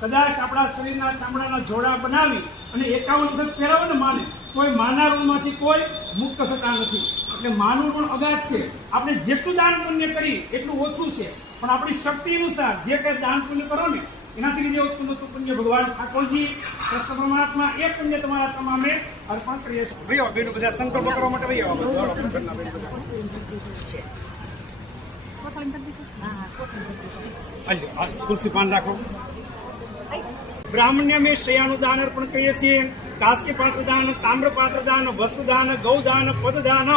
કદાચ આપણા શરીરના ચામડાના જોડા બનાવી અને 51 વખત પહેરાવો ને માને કોઈ માના ઋણમાંથી કોઈ મુક્ત થતા નથી. એટલે માનું ઋણ અગાધ છે. આપણે જેટલું દાન પુણ્ય કરી એટલું ઓછું છે, પણ આપણી શક્તિ અનુસાર જે કંઈ દાન પુણ્ય કરો ને એનાથી જે ઉત્પન્ન થતું પુણ્ય ભગવાન ઠાકોરજી કૃષ્ણ પરમાત્મા એ પુણ્ય તમારા તમામે અર્પણ કરીએ છીએ. ભાઈઓ બેનો બધા સંકલ્પ કરવા માટે ભાઈ તુલસી પાન રાખો. બ્રાહ્મण्य में शयानु दान अर्पण કરીએ છીએ. કાશ્ય પાત્ર દાન, તામ્ર પાત્ર દાન, વસ્તુ દાન, ગૌ દાન, પદ દાન,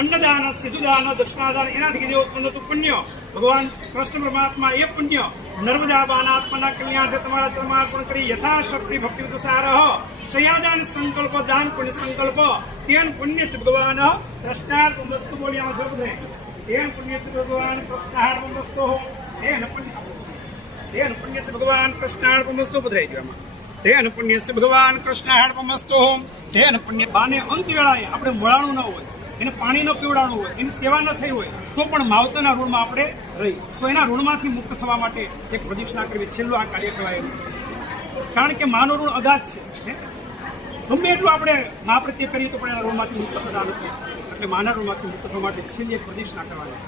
અન્ન દાન, સિદ્ધ દાન, દક્ષિણા દાન એનાથી જે ઉત્પન્ન થતું પુણ્ય ભગવાન કૃષ્ણ પરમાત્મા એ પુણ્ય નર્મદા બાના આત્માના કલ્યાણ તમારા ચરણમાં અર્પણ કરી યથાશક્તિ ભક્તિ સારહ શયાદાન સંકલ્પ દાન પુણ્ય સંકલ્પ તેન પુણ્ય સે ભગવાન કૃષ્ણાર્પણ વસ્તુ બોલ્યા જપ દે તેન પુણ્ય સે ભગવાન કૃષ્ણાર્પણ વસ્તુ તેન પુણ્ય તેન પુણ્ય સે ભગવાન કૃષ્ણાર્પણમસ્તુ પધરાઈ ગયો આમાં. તેન પુણ્ય સે ભગવાન કૃષ્ણાર્પણમસ્તુ. તેન પુણ્ય બાને અંત વેળાએ આપણે મોળાણું ન હોય, એને પાણી ન પીવડાવવું હોય, એની સેવા ન થઈ હોય તો પણ માવતરના ઋણમાં આપણે રહી તો એના ઋણમાંથી મુક્ત થવા માટે એક પ્રદક્ષિણા કરવી છેલ્લું આ કાર્ય કહેવાય. કારણ કે માનું ઋણ અગાધ છે. ગમે એટલું આપણે મા પ્રત્યે કરીએ તો પણ એના ઋણમાંથી મુક્ત થતા નથી. એટલે માના ઋણમાંથી મુક્ત થવા માટે છેલ્લી એક પ્રદક્ષિણા કરવાની.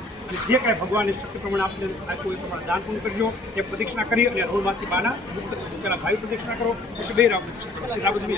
જે કાંઈ ભગવાનની શક્તિ પ્રમાણે આપણે આપ્યું એ પ્રમાણે દાન પૂર્ણ કરજો. એ પ્રદક્ષિણા કરી અને ઋણમાંથી બાના મુક્ત કરજો. પહેલા ભાઈ પ્રદક્ષિણા કરો, પછી બે રામ પ્રદક્ષિણા કરો.